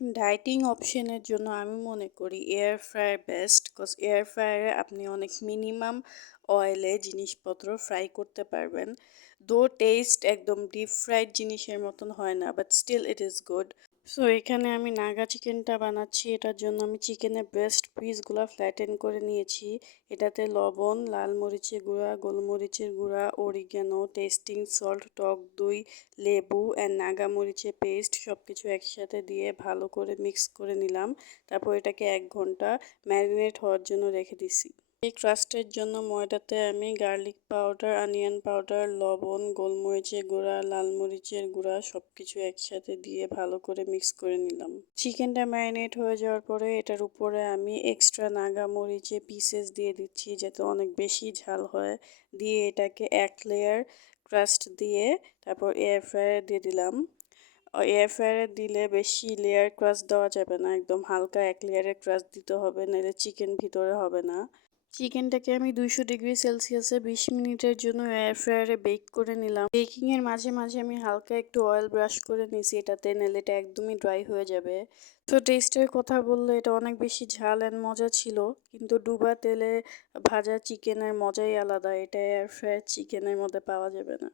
Dieting অপশনের জন্য আমি মনে করি air fryer best, cause air ফ্রায়ারে আপনি অনেক মিনিমাম অয়েলে জিনিসপত্র ফ্রাই করতে পারবেন। দো টেস্ট একদম ডিপ ফ্রাইড জিনিসের মতন হয় না, but still it is good. So এখানে আমি নাগা চিকেনটা বানাচ্ছি। এটার জন্য আমি চিকেনের ব্রেস্ট পিসগুলো ফ্ল্যাটেন করে নিয়েছি। এটাতে লবণ, লাল মরিচের গুঁড়া, গোলমরিচের গুঁড়া, অরিগ্যানো, টেস্টিং সল্ট, টক দই, লেবু অ্যান্ড নাগা মরিচের পেস্ট সব কিছু একসাথে দিয়ে ভালো করে মিক্স করে নিলাম। তারপর এটাকে 1 ঘন্টা ম্যারিনেট হওয়ার জন্য রেখে দিছি। এই ক্রাস্টের জন্য ময়দাতে আমি গার্লিক পাউডার, অনিয়ন পাউডার, লবণ, গোলমরিচের গুঁড়া, লাল মরিচের গুঁড়া সব কিছু একসাথে দিয়ে ভালো করে মিক্স করে নিলাম। চিকেনটা ম্যারিনেট হয়ে যাওয়ার পরে এটার উপরে আমি এক্সট্রা নাগা মরিচের পিসেস দিয়ে দিচ্ছি যাতে অনেক বেশি ঝাল হয়। দিয়ে এটাকে 1 লেয়ার ক্রাস্ট দিয়ে তারপর এয়ার ফ্রায়ারে দিয়ে দিলাম। এয়ার ফ্রায়ারে দিলে বেশি লেয়ার ক্রাস্ট দেওয়া যাবে না, একদম হালকা 1 লেয়ারের ক্রাস্ট দিতে হবে, নাহলে চিকেন ভিতরে হবে না। চিকেনটাকে আমি 200 ডিগ্রি সেলসিয়াসে 20 মিনিটের জন্য এয়ার ফ্রায়ারে বেক করে নিলাম। বেকিংয়ের মাঝে মাঝে আমি হালকা একটু অয়েল ব্রাশ করে নিছি এটাতে, নাহলে এটা একদমই ড্রাই হয়ে যাবে। তো টেস্টের কথা বললে এটা অনেক বেশি ঝাল অ্যান্ড মজা ছিল, কিন্তু ডুবা তেলে ভাজা চিকেনের মজাই আলাদা, এটা এয়ার ফ্রায়ার চিকেনের মধ্যে পাওয়া যাবে না।